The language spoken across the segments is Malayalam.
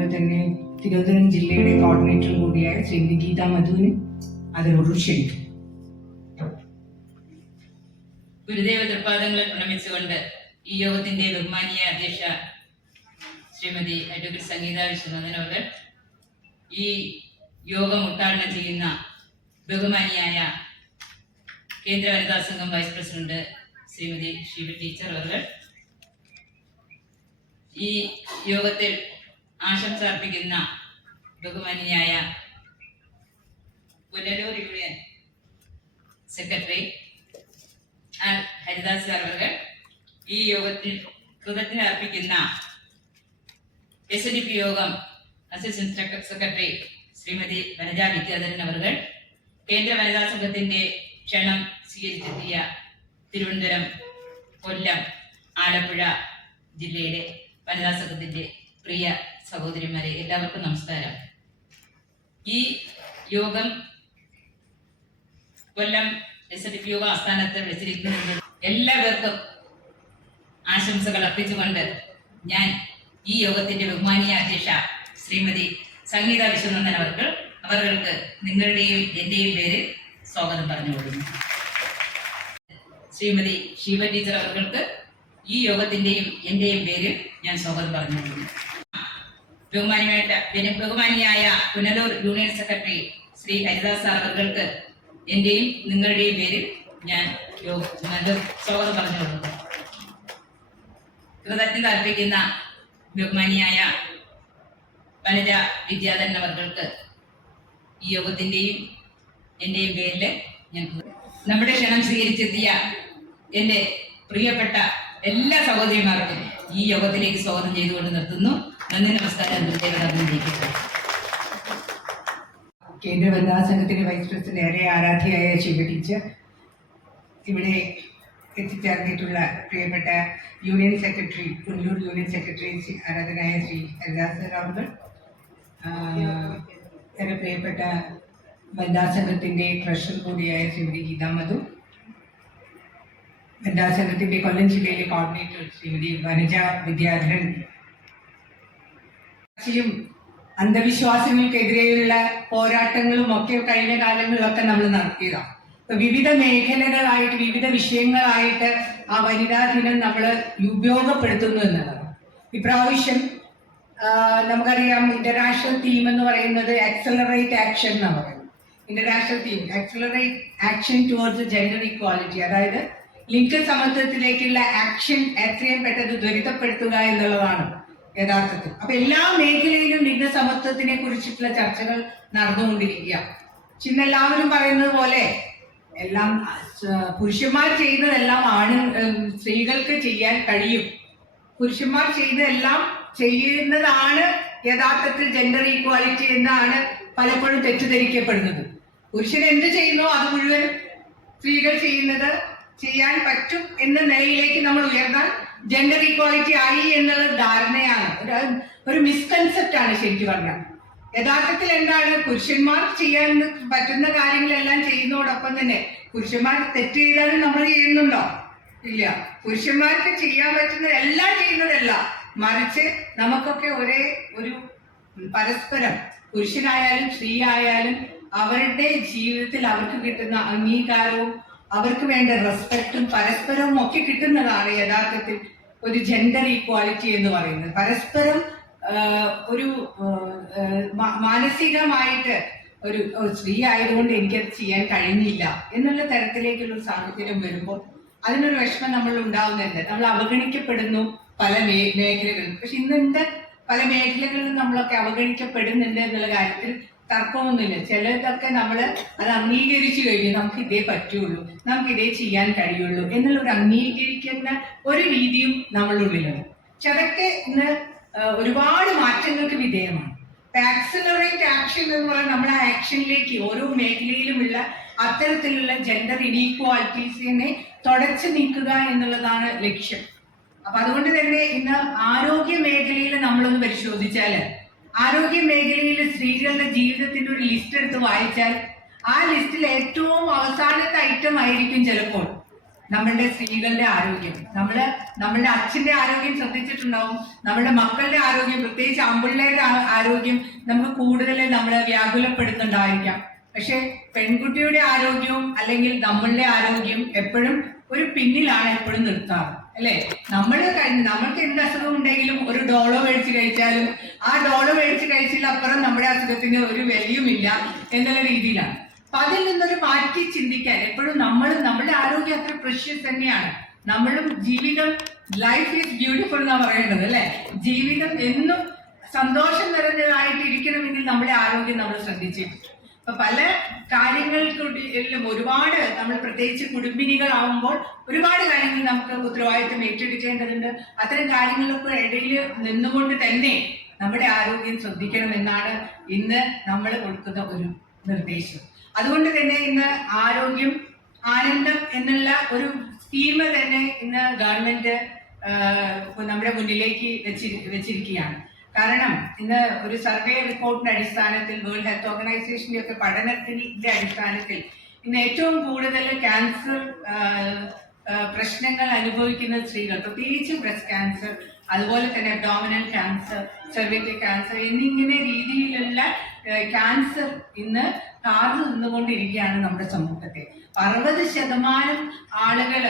അതുപോലെ തന്നെ തിരുവനന്തപുരം ജില്ലയുടെ കോർഡിനേറ്റർ കൂടിയായ ശ്രീമതി ഗീതാ മധുവിന് അതിനോട് ക്ഷണിക്കും ഗുരുദേവ തൃപ്പാദങ്ങളെ പ്രണമിച്ചുകൊണ്ട് ഈ യോഗത്തിന്റെ ബഹുമാനിയ അധ്യക്ഷ ശ്രീമതി അഡ്വക്കേറ്റ് സംഗീത വിശ്വനാഥൻ അവർ ഈ യോഗം ഉദ്ഘാടനം ചെയ്യുന്ന ബഹുമാനിയായ കേന്ദ്ര വനിതാ സംഘം vice president Shrimati Sheeba teacher അവർ ഈ യോഗത്തിൽ ആശംസ അർപ്പിക്കുന്ന ബഹുമാനിയായ Punalur union secretary R Haridas അവർക്ക് ഈ യോഗത്തിൽ കൃതജ്ഞത അർപ്പിക്കുന്ന എസ് എൻ ഡി പി യോഗം അസിസ്റ്റന്റ് സെക്രട്ടറി ശ്രീമതി വനജ വിദ്യാധരൻ അവർ കേന്ദ്ര വനിതാ സംഘത്തിന്റെ ക്ഷണം സ്വീകരിച്ചെത്തിയ തിരുവനന്തപുരം കൊല്ലം ആലപ്പുഴ ജില്ലയിലെ വനിതാ സംഘത്തിന്റെ പ്രിയ സഹോദരിമാരെ എല്ലാവർക്കും നമസ്കാരം. ഈ യോഗം കൊല്ലം എസ് ഡി പി യോഗ ആസ്ഥാനത്ത് വിളിച്ചിരിക്കുന്നത് എല്ലാവർക്കും ആശംസകൾ അർപ്പിച്ചുകൊണ്ട് ഞാൻ ഈ യോഗത്തിന്റെ ബഹുമാനീയ അധ്യക്ഷ ശ്രീമതി സംഗീത വിശ്വനന്ദൻ അവർക്ക് അവർക്ക് നിങ്ങളുടെയും എന്റെയും പേര് സ്വാഗതം പറഞ്ഞു കൊടുക്കുന്നു ശ്രീമതി ശിവ ടീച്ചർ അവർക്ക് ഈ യോഗത്തിന്റെയും എന്റെയും പേര് ഞാൻ സ്വാഗതം പറഞ്ഞു ബഹുമാനിയായിട്ട് പിന്നെ ബഹുമാനിയായ Punalur union secretary Shri Haridas sir അവർക്ക് എന്റെയും നിങ്ങളുടെയും പേരിൽ ഞാൻ സ്വാഗതം പറഞ്ഞു കൃതജ്ഞത അർപ്പിക്കുന്ന ബഹുമാനിയായ വനിത വിദ്യാധരൻ അവർക്ക് ഈ യോഗത്തിന്റെയും എന്റെയും പേരിൽ ഞാൻ നമ്മുടെ ക്ഷണം സ്വീകരിച്ചെത്തിയ എന്റെ പ്രിയപ്പെട്ട എല്ലാ സഹോദരിമാർക്കും ഈ യോഗത്തിലേക്ക് സ്വാഗതം ചെയ്തുകൊണ്ട് നിർത്തുന്നു. നന്ദി നമസ്കാരം. കേന്ദ്ര വനിതാ സംഘത്തിന്റെ വൈസ് പ്രസിഡന്റ് ഏറെ ആരാധ്യയായ ശിവ ടീച്ചർ ഇവിടെ എത്തിച്ചേർന്നിട്ടുള്ള പ്രിയപ്പെട്ട union secretary Kunnur union secretary ആരാധനായ Shri Haridas റാവുകൾ ഏറെ പ്രിയപ്പെട്ട വനിതാ സംഘത്തിന്റെ ട്രഷറർ കൂടിയായ ശ്രീമതി ഗീതാ മധു വനിതാ സംഘത്തിന്റെ കൊല്ലം ജില്ലയിലെ കോർഡിനേറ്റർ ശ്രീമതി വനജ വിദ്യാധരൻ ചർച്ചയും അന്ധവിശ്വാസങ്ങൾക്കെതിരെയുള്ള പോരാട്ടങ്ങളും ഒക്കെ കഴിഞ്ഞ കാലങ്ങളിലൊക്കെ നമ്മൾ നടത്തിയതാണ് ഇപ്പൊ വിവിധ മേഖലകളായിട്ട് വിവിധ വിഷയങ്ങളായിട്ട് ആ വനിതാ ദിനം നമ്മൾ ഉപയോഗപ്പെടുത്തുന്നു എന്നതാണ് ഇപ്രാവശ്യം നമുക്കറിയാം ഇന്റർനാഷണൽ തീം എന്ന് പറയുന്നത് ആക്സലറേറ്റ് ആക്ഷൻ എന്ന് പറയുന്നത്. International theme accelerate action towards gender equality അതായത് ലിംഗ സമത്വത്തിലേക്കുള്ള ആക്ഷൻ എത്രയും പെട്ടെന്ന് ത്വരിതപ്പെടുത്തുക എന്നുള്ളതാണ്. യഥാർത്ഥത്തിൽ. അപ്പൊ എല്ലാ മേഖലയിലും ലിംഗ സമത്വത്തിനെ കുറിച്ചിട്ടുള്ള ചർച്ചകൾ നടന്നുകൊണ്ടിരിക്കുക. ചിന്ന എല്ലാവരും പറയുന്നത് പോലെ എല്ലാം പുരുഷന്മാർ ചെയ്യുന്നതെല്ലാം ആണ് സ്ത്രീകൾക്ക് ചെയ്യാൻ കഴിയും. പുരുഷന്മാർ ചെയ്തതെല്ലാം ചെയ്യുന്നതാണ് യഥാർത്ഥത്തിൽ ജെൻഡർ ഈക്വാലിറ്റി എന്നാണ് പലപ്പോഴും തെറ്റിദ്ധരിക്കപ്പെടുന്നത്. പുരുഷൻ എന്ത് ചെയ്യുന്നോ അത് മുഴുവൻ സ്ത്രീകൾ ചെയ്യുന്നത് ചെയ്യാൻ പറ്റും എന്ന നിലയിലേക്ക് നമ്മൾ ഉയർന്നാൽ ജെൻഡർ ഈക്വാളിറ്റി ആയി എന്നുള്ള ധാരണയാണ്. ഒരു മിസ്കൺസെപ്റ്റ് ആണ് ശരിക്കും പറഞ്ഞാൽ. യഥാർത്ഥത്തിൽ എന്താണ്? പുരുഷന്മാർ ചെയ്യാൻ പറ്റുന്ന കാര്യങ്ങളെല്ലാം ചെയ്യുന്നതോടൊപ്പം തന്നെ പുരുഷന്മാർ തെറ്റ് ചെയ്താലും നമ്മൾ ചെയ്യുന്നുണ്ടോ? ഇല്ല. പുരുഷന്മാർക്ക് ചെയ്യാൻ പറ്റുന്ന എല്ലാം ചെയ്യുന്നതല്ല. മറിച്ച് നമുക്കൊക്കെ ഒരേ ഒരു പരസ്പരം പുരുഷനായാലും സ്ത്രീ ആയാലും അവരുടെ ജീവിതത്തിൽ അവർക്ക് കിട്ടുന്ന അംഗീകാരവും അവർക്ക് വേണ്ട റെസ്പെക്റ്റും പരസ്പരവും ഒക്കെ കിട്ടുന്നതാണ് യഥാർത്ഥത്തിൽ ഒരു ജെൻഡർ ഈക്വാലിറ്റി എന്ന് പറയുന്നത്. പരസ്പരം ഒരു മാനസികമായിട്ട് ഒരു സ്ത്രീ ആയതുകൊണ്ട് എനിക്കത് ചെയ്യാൻ കഴിഞ്ഞില്ല എന്നുള്ള തരത്തിലേക്കുള്ള ഒരു സാഹചര്യം വരുമ്പോൾ അതിനൊരു വിഷമം നമ്മൾ ഉണ്ടാവുന്നുണ്ട്. നമ്മൾ അവഗണിക്കപ്പെടുന്നു പല മേ- മേഖലകളിലും പക്ഷെ ഇന്നുണ്ട് പല മേഖലകളിലും നമ്മളൊക്കെ അവഗണിക്കപ്പെടുന്നുണ്ട് എന്നുള്ള കാര്യത്തിൽ തർക്കമൊന്നുമില്ല. ചിലതൊക്കെ നമ്മൾ അത് അംഗീകരിച്ചു കഴിഞ്ഞു നമുക്ക് ഇതേ പറ്റുള്ളൂ നമുക്ക് ഇതേ ചെയ്യാൻ കഴിയുള്ളൂ എന്നുള്ള ഒരു അംഗീകരിക്കുന്ന ഒരു രീതിയും പക്ഷെ അതൊക്കെ ഇന്ന് ഒരുപാട് മാറ്റങ്ങൾക്ക് വിധേയമാണ്. ആക്സിലറേറ്റ് ആക്ഷൻ എന്ന് പറയുന്നത് നമ്മൾ ആ ആക്ഷനിലേക്ക് ഓരോ മേഖലയിലുമുള്ള അത്തരത്തിലുള്ള ജെൻഡർ ഇനീക്വാലിറ്റീസിനെ തുടച്ചു നീക്കുക എന്നുള്ളതാണ് ലക്ഷ്യം. അപ്പൊ അതുകൊണ്ട് തന്നെ ഇന്ന് ആരോഗ്യ മേഖലയിൽ നമ്മളൊന്ന് പരിശോധിച്ചാൽ ആരോഗ്യ മേഖലയിൽ സ്ത്രീകളുടെ ജീവിതത്തിന്റെ ഒരു ലിസ്റ്റ് എടുത്ത് വായിച്ചാൽ ആ ലിസ്റ്റിൽ ഏറ്റവും അവസാനത്തെ ഐറ്റം ആയിരിക്കും ചിലപ്പോൾ നമ്മളുടെ സ്ത്രീകളുടെ ആരോഗ്യം. നമ്മൾ നമ്മളുടെ അച്ഛന്റെ ആരോഗ്യം ശ്രദ്ധിച്ചിട്ടുണ്ടാവും. നമ്മളുടെ മക്കളുടെ ആരോഗ്യം പ്രത്യേകിച്ച് ആമ്പിള്ളേരുടെ ആരോഗ്യം നമ്മൾ കൂടുതൽ നമ്മൾ വ്യാകുലപ്പെടുത്തുന്നുണ്ടായിരിക്കാം. പക്ഷെ പെൺകുട്ടിയുടെ ആരോഗ്യവും അല്ലെങ്കിൽ നമ്മളുടെ ആരോഗ്യം എപ്പോഴും ഒരു പിന്നിലാണ് എപ്പോഴും നിർത്താറ്. അല്ലെ? നമ്മൾ നമ്മൾക്ക് എന്ത് അസുഖം ഉണ്ടെങ്കിലും ഒരു ഡോളോ മേടിച്ച് കഴിച്ചാലും ആ ഡോളോ മേടിച്ച് കഴിച്ചില്ല അപ്പുറം നമ്മുടെ അസുഖത്തിന് ഒരു വിലയുമില്ല എന്നുള്ള രീതിയിലാണ്. അപ്പൊ അതിൽ നിന്നൊരു മാറ്റി ചിന്തിക്കാൻ എപ്പോഴും നമ്മൾ നമ്മുടെ ആരോഗ്യം അത്ര പ്രഷ്യസ് തന്നെയാണ്. നമ്മളും ജീവിതം ലൈഫ് ഈസ് ബ്യൂട്ടിഫുൾ എന്നാ പറയേണ്ടത് അല്ലെ? ജീവിതം എന്നും സന്തോഷം നിറഞ്ഞതായിട്ട് ഇരിക്കണമെങ്കിൽ നമ്മുടെ ആരോഗ്യം നമ്മൾ ശ്രദ്ധിച്ചിരിക്കും അപ്പൊ പല കാര്യങ്ങൾക്കും ഒരുപാട് നമ്മൾ പ്രത്യേകിച്ച് കുടുംബിനികളാവുമ്പോൾ ഒരുപാട് കാര്യങ്ങൾ നമുക്ക് ഉത്തരവാദിത്വം ഏറ്റെടുക്കേണ്ടതുണ്ട്. അത്തരം കാര്യങ്ങൾക്ക് ഇടയിൽ നിന്നുകൊണ്ട് തന്നെ നമ്മുടെ ആരോഗ്യം ശ്രദ്ധിക്കണം എന്നാണ് ഇന്ന് നമ്മൾ കൊടുക്കുന്ന ഒരു നിർദ്ദേശം. അതുകൊണ്ട് തന്നെ ഇന്ന് ആരോഗ്യം ആനന്ദം എന്നുള്ള ഒരു സ്കീം തന്നെ ഇന്ന് ഗവൺമെന്റ് നമ്മുടെ മുന്നിലേക്ക് വെച്ചിരിക്കുകയാണ്. കാരണം ഇന്ന് ഒരു സർവേ റിപ്പോർട്ടിന്റെ അടിസ്ഥാനത്തിൽ വേൾഡ് ഹെൽത്ത് ഓർഗനൈസേഷന്റെ ഒക്കെ പഠനത്തിന്റെ അടിസ്ഥാനത്തിൽ ഇന്ന് ഏറ്റവും കൂടുതൽ ക്യാൻസർ പ്രശ്നങ്ങൾ അനുഭവിക്കുന്ന സ്ത്രീകൾ പ്രത്യേകിച്ച് ബ്രസ്റ്റ് ക്യാൻസർ അതുപോലെ തന്നെ അബ്ഡോമിനൽ ക്യാൻസർ സെർവിക്കൽ ക്യാൻസർ എന്നിങ്ങനെ രീതിയിലുള്ള ക്യാൻസർ ഇന്ന് കാർന്നു നിന്നുകൊണ്ടിരിക്കുകയാണ് നമ്മുടെ സമൂഹത്തെ. അറുപത് ശതമാനം ആളുകൾ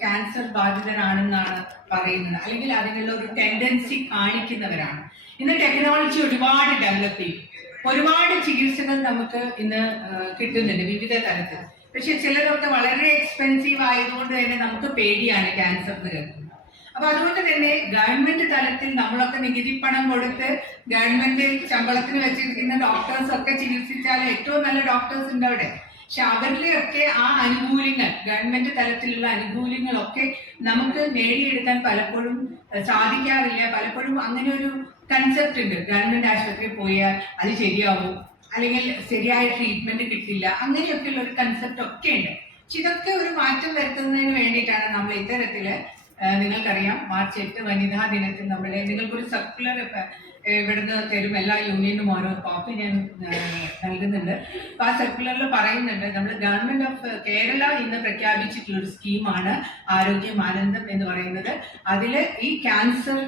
ക്യാൻസർ ബാധിതരാണെന്നാണ് പറയുന്നത്. അല്ലെങ്കിൽ അതിനുള്ള ഒരു ടെൻഡൻസി കാണിക്കുന്നവരാണ്. ഇന്ന് ടെക്നോളജി ഒരുപാട് ഡെവലപ്പ് ചെയ്യും ഒരുപാട് ചികിത്സകൾ നമുക്ക് ഇന്ന് കിട്ടുന്നുണ്ട് വിവിധ തരത്തിൽ. പക്ഷെ ചിലരൊക്കെ വളരെ എക്സ്പെൻസീവ് ആയതുകൊണ്ട് തന്നെ നമുക്ക് പേടിയാണ് ക്യാൻസർ എന്ന് കേൾക്കുന്നത് അപ്പൊ അതുകൊണ്ട് തന്നെ ഗവൺമെന്റ് തലത്തിൽ നമ്മളൊക്കെ നികുതി പണം കൊടുത്ത് ഗവൺമെന്റ് ശമ്പളത്തിന് വെച്ചിരിക്കുന്ന ഡോക്ടേഴ്സ് ഒക്കെ ചികിത്സിച്ചാൽ ഏറ്റവും നല്ല ഡോക്ടേഴ്സ് ഉണ്ട് അവിടെ. പക്ഷെ അവരിലൊക്കെ ആ ആനുകൂല്യങ്ങൾ ഗവൺമെന്റ് തലത്തിലുള്ള ആനുകൂല്യങ്ങളൊക്കെ നമുക്ക് നേടിയെടുക്കാൻ പലപ്പോഴും സാധിക്കാറില്ല. പലപ്പോഴും അങ്ങനെ ഒരു കൺസെപ്റ്റ് ഉണ്ട്. ഗവൺമെന്റ് ആശുപത്രിയിൽ പോയാൽ അത് ശരിയാവും. അല്ലെങ്കിൽ ശരിയായ ട്രീറ്റ്മെന്റ് കിട്ടില്ല. അങ്ങനെയൊക്കെയുള്ള ഒരു കൺസെപ്റ്റ് ഒക്കെ ഉണ്ട്. പക്ഷെ ഇതൊക്കെ ഒരു മാറ്റം വരുത്തുന്നതിന് വേണ്ടിയിട്ടാണ് നമ്മൾ ഇത്തരത്തിൽ നിങ്ങൾക്കറിയാം മാർച്ച് എട്ട് വനിതാ ദിനത്തിൽ നമ്മുടെ നിങ്ങൾക്കൊരു സർക്കുലർ ഇവിടുന്ന് തരും എല്ലാ യൂണിയനും ഓരോ കോപ്പി ഞാൻ നൽകുന്നുണ്ട്. അപ്പൊ ആ സർക്കുലറിൽ പറയുന്നുണ്ട് നമ്മൾ ഗവൺമെന്റ് ഓഫ് കേരള ഇന്ന് പ്രഖ്യാപിച്ചിട്ടുള്ള ഒരു സ്കീമാണ് ആരോഗ്യ ആനന്ദം എന്ന് പറയുന്നത്. അതിൽ ഈ ക്യാൻസർ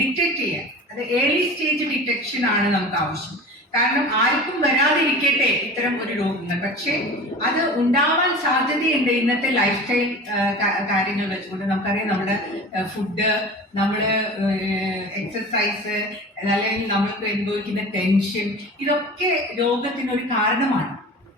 ഡിറ്റക്ട് ചെയ്യാൻ അത് ഏർലി സ്റ്റേജ് ഡിറ്റക്ഷൻ ആണ് നമുക്ക് ആവശ്യം. കാരണം ആർക്കും വരാതിരിക്കട്ടെ ഇത്തരം ഒരു രോഗങ്ങൾ. പക്ഷേ അത് ഉണ്ടാവാൻ സാധ്യതയുണ്ട് ഇന്നത്തെ ലൈഫ് സ്റ്റൈൽ കാര്യങ്ങൾ വെച്ചുകൊണ്ട്. നമുക്കറിയാം നമ്മുടെ ഫുഡ് നമ്മുടെ എക്സസൈസ് അല്ലെങ്കിൽ നമ്മൾക്ക് അനുഭവിക്കുന്ന ടെൻഷൻ ഇതൊക്കെ രോഗത്തിന് ഒരു കാരണമാണ്.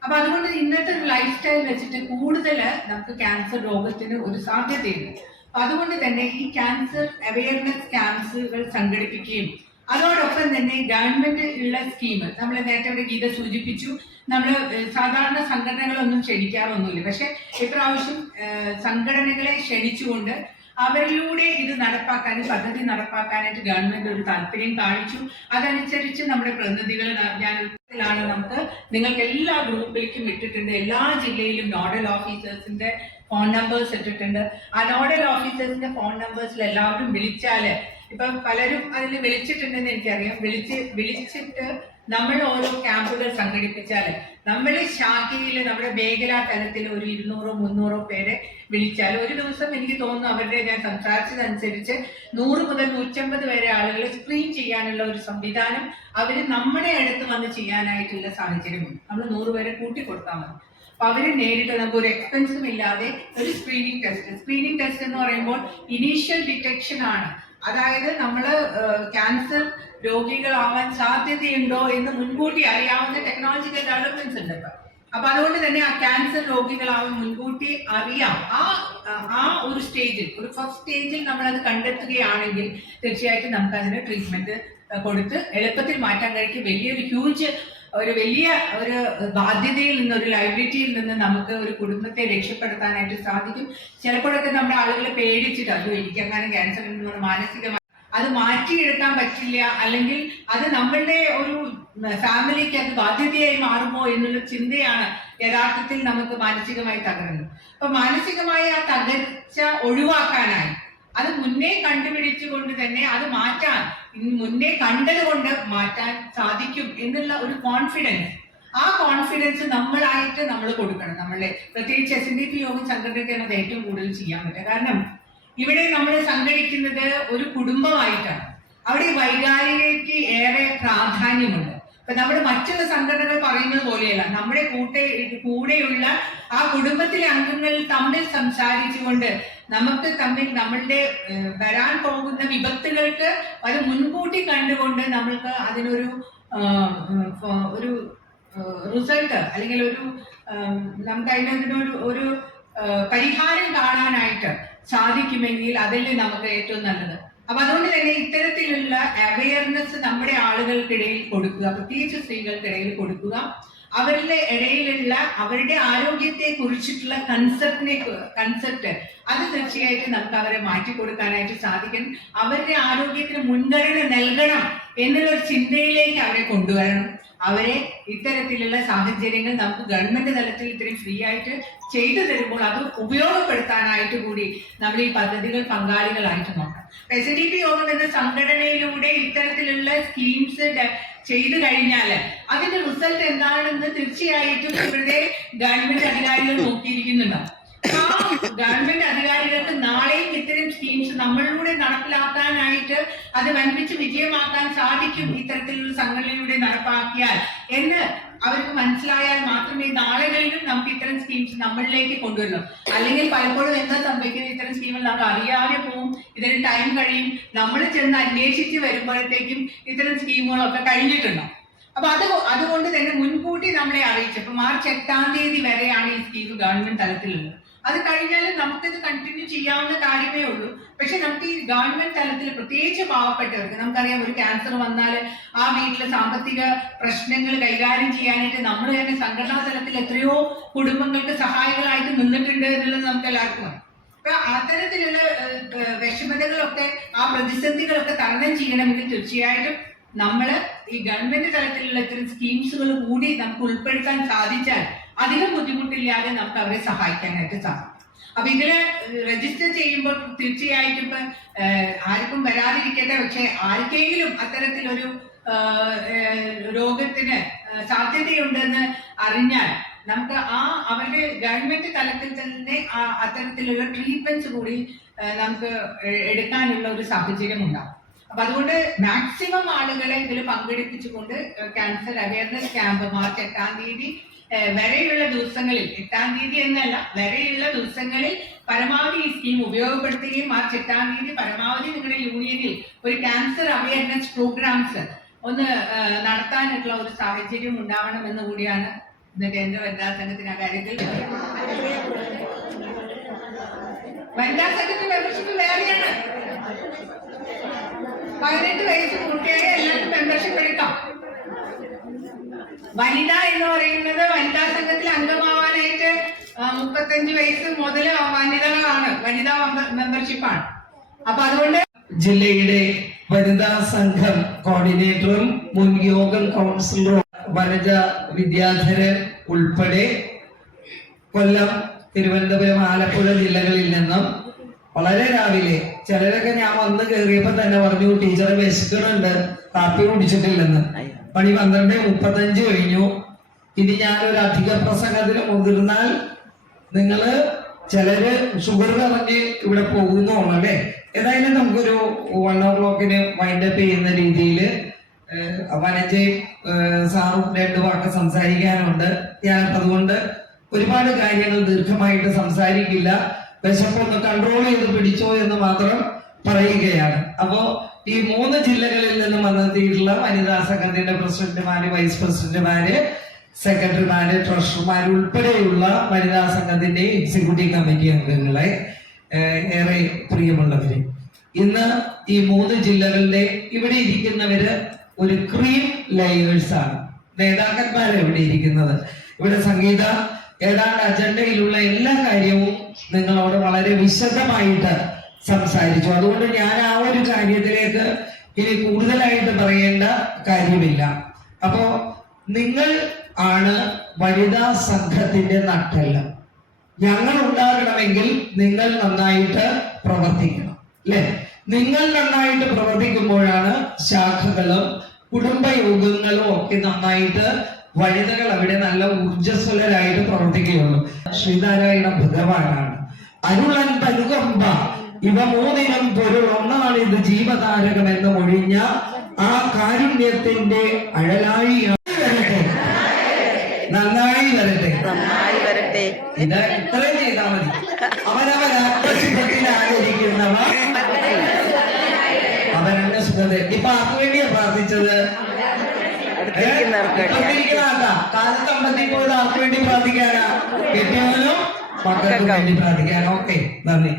അപ്പൊ അതുകൊണ്ട് ഇന്നത്തെ ലൈഫ് സ്റ്റൈൽ വെച്ചിട്ട് കൂടുതൽ നമുക്ക് ക്യാൻസർ രോഗത്തിന് ഒരു സാധ്യതയുണ്ട്. അതുകൊണ്ട് തന്നെ ഈ ക്യാൻസർ അവയർനെസ് ക്യാമ്പസുകൾ സംഘടിപ്പിക്കുകയും അതോടൊപ്പം തന്നെ ഗവൺമെന്റ് ഉള്ള സ്കീം നമ്മൾ നേരത്തെ ഇവിടെ ഗീത സൂചിപ്പിച്ചു നമ്മൾ സാധാരണ സംഘടനകളൊന്നും ക്ഷണിക്കാറൊന്നുമില്ല. പക്ഷെ ഇപ്രാവശ്യം സംഘടനകളെ ക്ഷണിച്ചുകൊണ്ട് അവരിലൂടെ ഇത് നടപ്പാക്കാൻ പദ്ധതി നടപ്പാക്കാനായിട്ട് ഗവൺമെന്റ് ഒരു താല്പര്യം കാണിച്ചു. അതനുസരിച്ച് നമ്മുടെ പ്രതിനിധികൾ ാണ് നമുക്ക് നിങ്ങൾക്ക് എല്ലാ ഗ്രൂപ്പിലേക്കും ഇട്ടിട്ടുണ്ട്. എല്ലാ ജില്ലയിലും നോഡൽ ഓഫീസേഴ്സിന്റെ ഫോൺ നമ്പേഴ്സ് ഇട്ടിട്ടുണ്ട്. ആ നോഡൽ ഓഫീസേഴ്സിന്റെ ഫോൺ നമ്പേഴ്സിൽ എല്ലാവരും വിളിച്ചാൽ ഇപ്പൊ പലരും അതിൽ വിളിച്ചിട്ടുണ്ടെന്ന് എനിക്കറിയാം. വിളിച്ച് വിളിച്ചിട്ട് നമ്മൾ ഓരോ ക്യാമ്പുകൾ സംഘടിപ്പിച്ചാൽ നമ്മൾ ശാഖയിൽ നമ്മുടെ മേഖലാ തലത്തിൽ ഒരു ഇരുന്നൂറോ മുന്നൂറോ പേരെ വിളിച്ചാൽ ഒരു ദിവസം എനിക്ക് തോന്നുന്നു അവരുടെ ഞാൻ സംസാരിച്ചതനുസരിച്ച് നൂറ് മുതൽ നൂറ്റമ്പത് വരെ ആളുകളെ സ്ക്രീൻ ചെയ്യാനുള്ള ഒരു സംവിധാനം അവർ നമ്മുടെ അടുത്ത് വന്ന് ചെയ്യാനായിട്ടുള്ള സാഹചര്യമുണ്ട്. നമ്മൾ നൂറ് പേരെ കൂട്ടി കൊടുത്താൽ മതി. അപ്പൊ അവർ നേരിട്ട് നമുക്ക് ഒരു എക്സ്പെൻസും ഇല്ലാതെ ഒരു സ്ക്രീനിങ് ടെസ്റ്റ് സ്ക്രീനിങ് ടെസ്റ്റ് എന്ന് പറയുമ്പോൾ ഇനീഷ്യൽ ഡിറ്റക്ഷൻ ആണ്. അതായത് നമ്മൾ ക്യാൻസർ രോഗികളാവാൻ സാധ്യതയുണ്ടോ എന്ന് മുൻകൂട്ടി അറിയാവുന്ന ടെക്നോളജിക്കൽ ഡെവലപ്മെന്റ്സ് ഉണ്ട് ഇപ്പൊ. അപ്പൊ അതുകൊണ്ട് തന്നെ ആ ക്യാൻസർ രോഗികളാവാൻ മുൻകൂട്ടി അറിയാം. ആ ആ ഒരു സ്റ്റേജിൽ ഒരു ഫസ്റ്റ് സ്റ്റേജിൽ നമ്മൾ അത് കണ്ടെത്തുകയാണെങ്കിൽ തീർച്ചയായിട്ടും നമുക്ക് അതിന് ട്രീറ്റ്മെന്റ് കൊടുത്ത് എളുപ്പത്തിൽ മാറ്റാൻ കഴിക്കും വലിയൊരു ഹ്യൂജ് ഒരു വലിയ ഒരു ബാധ്യതയിൽ നിന്ന് ഒരു ലൈബിലിറ്റിയിൽ നിന്ന് നമുക്ക് ഒരു കുടുംബത്തെ രക്ഷപ്പെടുത്താനായിട്ട് സാധിക്കും. ചിലപ്പോഴൊക്കെ നമ്മുടെ ആളുകൾ പേടിച്ചിട്ട് അയ്യോ എനിക്കങ്ങനെ ക്യാൻസർ ഉണ്ടെന്നുള്ള മാനസികമായി അത് മാറ്റിയെടുക്കാൻ പറ്റില്ല. അല്ലെങ്കിൽ അത് നമ്മളുടെ ഒരു ഫാമിലിക്ക് അത് ബാധ്യതയായി മാറുമോ എന്നുള്ള ചിന്തയാണ് യഥാർത്ഥത്തിൽ നമുക്ക് മാനസികമായി തകരുന്നത്. അപ്പൊ മാനസികമായി ആ തകർച്ച ഒഴിവാക്കാനായി അത് മുന്നേ കണ്ടുപിടിച്ചുകൊണ്ട് തന്നെ അത് മാറ്റാൻ മുന്നേ കണ്ടത് കൊണ്ട് മാറ്റാൻ സാധിക്കും എന്നുള്ള ഒരു കോൺഫിഡൻസ് ആ കോൺഫിഡൻസ് നമ്മളായിട്ട് നമ്മൾ കൊടുക്കണം. നമ്മളെ പ്രത്യേകിച്ച് എസ് എൻ ഡി പി യോഗം സംഘടനയ്ക്കാണ് ഏറ്റവും കൂടുതൽ ചെയ്യാൻ പറ്റുക കാരണം ഇവിടെ നമ്മൾ സംഘടിക്കുന്നത് ഒരു കുടുംബമായിട്ടാണ്. അവിടെ വൈകാരികയ്ക്ക് ഏറെ പ്രാധാന്യമുണ്ട്. അപ്പൊ നമ്മുടെ മറ്റുള്ള സംഘടനകൾ പറയുന്നത് പോലെയല്ല. നമ്മുടെ കൂട്ടേ കൂടെയുള്ള ആ കുടുംബത്തിലെ അംഗങ്ങൾ തമ്മിൽ സംസാരിച്ചുകൊണ്ട് നമുക്ക് തമ്മിൽ നമ്മളുടെ വരാൻ പോകുന്ന വിപത്തുകൾക്ക് അത് മുൻകൂട്ടി കണ്ടുകൊണ്ട് നമ്മൾക്ക് അതിനൊരു ഒരു റിസൾട്ട് അല്ലെങ്കിൽ ഒരു നമുക്ക് അതിനൊരു ഒരു പരിഹാരം കാണാനായിട്ട് സാധിക്കുമെങ്കിൽ അതല്ലേ നമുക്ക് ഏറ്റവും നല്ലത്. അപ്പൊ അതുകൊണ്ട് തന്നെ ഇത്തരത്തിലുള്ള അവയർനെസ് നമ്മുടെ ആളുകൾക്കിടയിൽ കൊടുക്കുക പ്രത്യേകിച്ച് സ്ത്രീകൾക്കിടയിൽ കൊടുക്കുക. അവരുടെ ഇടയിലുള്ള അവരുടെ ആരോഗ്യത്തെ കുറിച്ചിട്ടുള്ള കൺസെപ്റ്റിനെ കൺസെപ്റ്റ് അത് തീർച്ചയായിട്ടും നമുക്ക് അവരെ മാറ്റി കൊടുക്കാനായിട്ട് സാധിക്കും. അവരുടെ ആരോഗ്യത്തിന് മുൻഗണന നൽകണം എന്നുള്ളൊരു ചിന്തയിലേക്ക് അവരെ കൊണ്ടുവരണം. അവരെ ഇത്തരത്തിലുള്ള സാഹചര്യങ്ങൾ നമുക്ക് ഗവൺമെന്റ് തലത്തിൽ ഇത്രയും ഫ്രീ ആയിട്ട് ചെയ്തു തരുമ്പോൾ അത് ഉപയോഗപ്പെടുത്താനായിട്ട് കൂടി നമ്മൾ ഈ പദ്ധതികൾ പങ്കാളികളായിട്ട് നോക്കണം. എസ് ഡി പി യോഗം എന്ന സംഘടനയിലൂടെ ഇത്തരത്തിലുള്ള സ്കീംസ് ചെയ്തു കഴിഞ്ഞാൽ അതിന്റെ റിസൾട്ട് എന്താണെന്ന് തീർച്ചയായിട്ടും ഇവരുടെ ഗവൺമെന്റ് അധികാരികൾ നോക്കിയിരിക്കുന്നുണ്ടാവും ഗവൺമെന്റ് അധികാരികൾക്ക് നാളെയും ഇത്തരം സ്കീംസ് നമ്മളിലൂടെ നടപ്പിലാക്കാനായിട്ട് അത് വൻപിച്ച് വിജയമാക്കാൻ സാധിക്കും ഇത്തരത്തിലുള്ള സംഘടനയിലൂടെ നടപ്പാക്കിയാൽ എന്ന് അവർക്ക് മനസ്സിലായാൽ മാത്രമേ നാളുകളിലും നമുക്ക് ഇത്തരം സ്കീംസ് നമ്മളിലേക്ക് കൊണ്ടുവരണം അല്ലെങ്കിൽ പലപ്പോഴും എന്താ സംഭവിക്കുന്നത്? ഇത്തരം സ്കീമിൽ നമുക്ക് അറിയാതെ പോവും. ഇതിന് ടൈം കഴിയും. നമ്മൾ ചെന്ന് അന്വേഷിച്ച് വരുമ്പോഴത്തേക്കും ഇത്തരം സ്കീമുകളൊക്കെ കഴിഞ്ഞിട്ടുണ്ടാവും അപ്പൊ അത് അതുകൊണ്ട് തന്നെ മുൻകൂട്ടി നമ്മളെ അറിയിച്ചു. അപ്പൊ മാർച്ച് എട്ടാം തീയതി വരെയാണ് ഈ സ്കീം ഗവൺമെന്റ് തലത്തിലുള്ളത്. അത് കഴിഞ്ഞാൽ നമുക്കിത് കണ്ടിന്യൂ ചെയ്യാവുന്ന കാര്യമേ ഉള്ളൂ. പക്ഷെ നമുക്ക് ഈ ഗവൺമെന്റ് തലത്തിൽ പ്രത്യേകിച്ച് പാവപ്പെട്ടവർക്ക് നമുക്കറിയാം ഒരു ക്യാൻസർ വന്നാൽ ആ വീട്ടിലെ സാമ്പത്തിക പ്രശ്നങ്ങൾ കൈകാര്യം ചെയ്യാനായിട്ട് നമ്മൾ തന്നെ സംഘടനാ തലത്തിൽ എത്രയോ കുടുംബങ്ങൾക്ക് സഹായികളായിട്ട് നിന്നിട്ടുണ്ട് എന്നുള്ളത് നമുക്ക് എല്ലാവർക്കും അറിയാം. അപ്പൊ അത്തരത്തിലുള്ള വിഷമതകളൊക്കെ ആ പ്രതിസന്ധികളൊക്കെ തരണം ചെയ്യണമെങ്കിൽ തീർച്ചയായിട്ടും നമ്മൾ ഈ ഗവൺമെന്റ് തലത്തിലുള്ള ഇത്തരം സ്കീംസുകൾ കൂടി നമുക്ക് ഉൾപ്പെടുത്താൻ സാധിച്ചാൽ അധികം ബുദ്ധിമുട്ടില്ലാതെ നമുക്ക് അവരെ സഹായിക്കാനായിട്ട് സാധിക്കും. അപ്പൊ ഇതിൽ രജിസ്റ്റർ ചെയ്യുമ്പോൾ തീർച്ചയായിട്ടും ഇപ്പൊ ആർക്കും വരാതിരിക്കട്ടെ. പക്ഷെ ആർക്കെങ്കിലും അത്തരത്തിലൊരു രോഗത്തിന് സാധ്യതയുണ്ടെന്ന് അറിഞ്ഞാൽ നമുക്ക് ആ അവരുടെ ഗവൺമെന്റ് തലത്തിൽ തന്നെ അത്തരത്തിലുള്ള ട്രീറ്റ്മെന്റ്സ് കൂടി നമുക്ക് എടുക്കാനുള്ള ഒരു സാഹചര്യം ഉണ്ടാകും. അപ്പൊ അതുകൊണ്ട് മാക്സിമം ആളുകളെ ഇതിൽ പങ്കെടുപ്പിച്ചുകൊണ്ട് ക്യാൻസർ അവയർനെസ് ക്യാമ്പ് മാർച്ച് എട്ടാം തീയതി വരെയുള്ള ദിവസങ്ങളിൽ എട്ടാം തീയതി എന്നല്ല വരെയുള്ള ദിവസങ്ങളിൽ പരമാവധി ഈ സ്കീം ഉപയോഗപ്പെടുത്തുകയും മാർച്ച് എട്ടാം തീയതി പരമാവധി നിങ്ങളുടെ യൂണിയനിൽ ഒരു ക്യാൻസർ അവയർനെസ് പ്രോഗ്രാംസ് ഒന്ന് നടത്താനുള്ള ഒരു സാഹചര്യം ഉണ്ടാവണമെന്ന് കൂടിയാണ് ഇന്ന് കേന്ദ്ര വനിതാ സംഘത്തിന് ആ കാര്യത്തിൽ വനിതാ സംഘത്തിന്റെ മെമ്പർഷിപ്പ് വേറെയാണ്. പതിനെട്ട് വയസ്സ് പൂർത്തിയായ എല്ലാവർക്കും മെമ്പർഷിപ്പ് എടുക്കാം. വനിത എന്ന് പറയുന്നത് വനിതാ സംഘത്തിൽ അംഗമാവാനായിട്ട് മുപ്പത്തഞ്ച് വയസ്സ് മുതൽ വനിതകളാണ്. വനിതാ മെമ്പർഷിപ്പാണ്. അപ്പൊ അതുകൊണ്ട് ജില്ലയുടെ വനിതാ സംഘം കോർഡിനേറ്ററും മുൻ യോഗം കൗൺസിലറും വനജ വിദ്യാധരൻ ഉൾപ്പെടെ കൊല്ലം തിരുവനന്തപുരം ആലപ്പുഴ ജില്ലകളിൽ നിന്നും വളരെ രാവിലെ ചിലരൊക്കെ ഞാൻ വന്ന് കയറിയപ്പോ തന്നെ പറഞ്ഞു ടീച്ചറെ വിശക്കുന്നുണ്ട്. കാപ്പി കുടിച്ചിട്ടില്ലെന്ന്. മണി പന്ത്രണ്ട് മുപ്പത്തഞ്ച് കഴിഞ്ഞു. ഇനി ഞാനൊരു അധിക പ്രസംഗത്തിന് മുതിർന്നാൽ നിങ്ങൾ ചിലര് ഷുഗർ പറഞ്ഞ് ഇവിടെ പോകുന്നു അല്ലേ? ഏതായാലും നമുക്കൊരു വൺ ഓ ക്ലോക്കിന് വൈൻഡപ്പ് ചെയ്യുന്ന രീതിയിൽ വനജയും സാറും രണ്ട് വാക്ക് സംസാരിക്കാനുണ്ട്. ഞാൻ അതുകൊണ്ട് ഒരുപാട് കാര്യങ്ങൾ ദീർഘമായിട്ട് സംസാരിക്കില്ല. വിശപ്പൊന്ന് കൺട്രോൾ ചെയ്ത് പിടിച്ചോ എന്ന് മാത്രം പറയുകയാണ്. അപ്പോ ഈ മൂന്ന് ജില്ലകളിൽ നിന്നും വന്നെത്തിയിട്ടുള്ള വനിതാ സംഘത്തിന്റെ പ്രസിഡന്റുമാര് വൈസ് പ്രസിഡന്റുമാര് സെക്രട്ടറിമാര് ട്രഷറർമാര് ഉൾപ്പെടെയുള്ള വനിതാ സംഘത്തിന്റെ എക്സിക്യൂട്ടീവ് കമ്മിറ്റി അംഗങ്ങളെ ഏറെ പ്രിയമുള്ളവര്. ഇന്ന് ഈ മൂന്ന് ജില്ലകളിലെ ഇവിടെ ഇരിക്കുന്നവര് ഒരു ക്രീം ലയേഴ്സ് ആണ്. നേതാക്കന്മാരെ ഇവിടെ ഇരിക്കുന്നത്. ഇവിടെ സംഗീത ഏതാണ്ട് അജണ്ടയിലുള്ള എല്ലാ കാര്യവും നിങ്ങളോട് വളരെ വിശദമായിട്ട് സംസാരിച്ചു. അതുകൊണ്ട് ഞാൻ ആ ഒരു കാര്യത്തിലേക്ക് ഇനി കൂടുതലായിട്ട് പറയേണ്ട കാര്യമില്ല. അപ്പോ നിങ്ങൾ ആണ് വനിതാ സംഘത്തിന്റെ നട്ടെല്ല്. ഞങ്ങൾ ഉണ്ടാകണമെങ്കിൽ നിങ്ങൾ നന്നായിട്ട് പ്രവർത്തിക്കണം അല്ലെ? നിങ്ങൾ നന്നായിട്ട് പ്രവർത്തിക്കുമ്പോഴാണ് ശാഖകളും കുടുംബയോഗങ്ങളും ഒക്കെ നന്നായിട്ട് വനിതകൾ അവിടെ നല്ല ഊർജസ്വലരായിട്ട് പ്രവർത്തിക്കുകയുള്ളൂ. ശ്രീനാരായണ ഭഗവാനാണ്. അരുളൻ തനുകമ്പ ഇവ മൂന്നിനും ഇത് ജീവതാരകം എന്ന് മൊഴിഞ്ഞ ആ കാരുണ്യത്തിന്റെ അഴലായി നന്നായി വരട്ടെ. നന്നായി വരട്ടെ. ഇത് ഇത്രയും ചെയ്താൽ മതി. അവനവൻ ആത്മസുഖത്തിൽ ആചരിക്കുന്നവ. അവരുടെ സുഖത്തെ. ഇപ്പൊ ആർക്ക് വേണ്ടിയാ പ്രാർത്ഥിച്ചത്? കാലത്ത് അമ്പലത്തിൽ പോയത് ആർക്ക് വേണ്ടി പ്രാർത്ഥിക്കാനാ? കെട്ടിയവനും മക്കൾക്ക്. വേണ്ടി പ്രാർത്ഥിക്കാനോ. ഓക്കെ നന്ദി.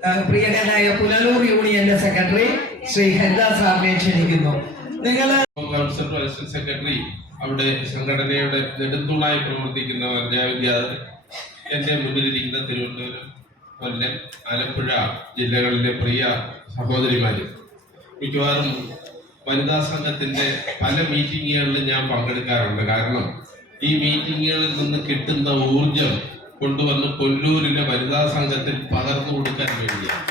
ആ, പ്രിയങ്കനായ പുനലൂർ യൂണിയന്റെ സെക്രട്ടറി ശ്രീ ഹരിദാസ് സാറിനെ ക്ഷണിക്കുന്നു. വൈസ് സെക്രട്ടറി അവിടെ സംഘടനയുടെ നെടുന്തൂണായി പ്രവർത്തിക്കുന്ന വനിതാവിദ്യാർത്ഥി എന്റെ മുന്നിലിരിക്കുന്ന തിരുവനന്തപുരം കൊല്ലം ആലപ്പുഴ ജില്ലകളിലെ പ്രിയ സഹോദരിമാര്. മിക്കവാറും വനിതാ സംഘത്തിന്റെ പല മീറ്റിങ്ങുകളിലും ഞാൻ പങ്കെടുക്കാറുണ്ട്. കാരണം ഈ മീറ്റിങ്ങുകളിൽ നിന്ന് കിട്ടുന്ന ഊർജം കൊണ്ടുവന്ന് കൊല്ലൂരിലെ വനിതാ സംഘത്തിൽ പകർന്നു കൊടുക്കാൻ വേണ്ടിയാണ്.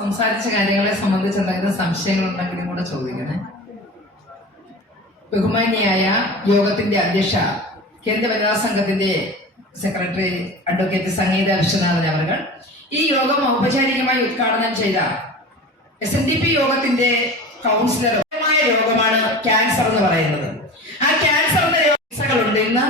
സംസാരിച്ച കാര്യങ്ങളെ സംബന്ധിച്ച് എന്തെങ്കിലും സംശയങ്ങൾ ഉണ്ടെങ്കിലും കൂടെ ചോദിക്കണേ. ബഹുമാനിയായ യോഗത്തിന്റെ അധ്യക്ഷ കേന്ദ്ര വനിതാ സംഘത്തിന്റെ സെക്രട്ടറി അഡ്വക്കേറ്റ് സംഗീത വിശ്വനാഥൻ അവർ ഈ യോഗം ഔപചാരികമായി ഉദ്ഘാടനം ചെയ്ത എസ് എൻ ഡി പി യോഗത്തിന്റെ കൗൺസിലറുമായ രോഗമാണ് ക്യാൻസർ എന്ന് പറയുന്നത്. ആ ക്യാൻസറിന്റെ ചികിത്സകളുണ്ട് ഇന്ന്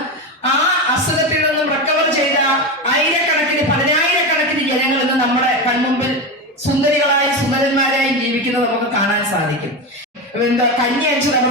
还念出来了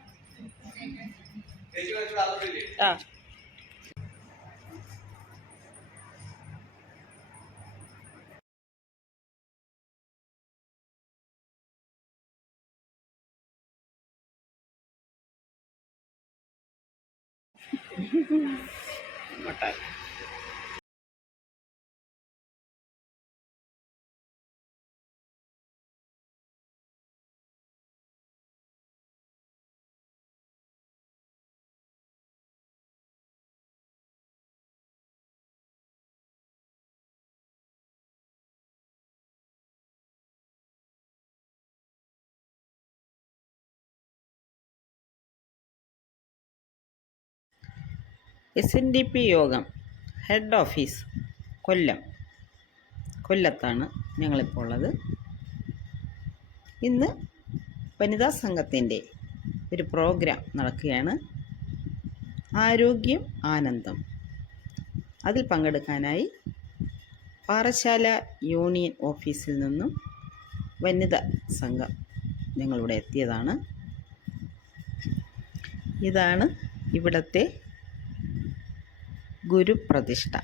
した എസ് എൻ ഡി പി യോഗം ഹെഡ് ഓഫീസ് കൊല്ലം. കൊല്ലത്താണ് ഞങ്ങളിപ്പോൾ ഉള്ളത്. ഇന്ന് വനിതാ സംഘത്തിന്റെ ഒരു പ്രോഗ്രാം നടക്കുകയാണ്. ആരോഗ്യം ആനന്ദം. അതിൽ പങ്കെടുക്കാനായി പാറശാല യൂണിയൻ ഓഫീസിൽ നിന്നും വനിതാ സംഘം ഞങ്ങളിവിടെ എത്തിയതാണ്. ഇതാണ് ഇവിടത്തെ ഗുരുപ്രതിഷ്ഠ.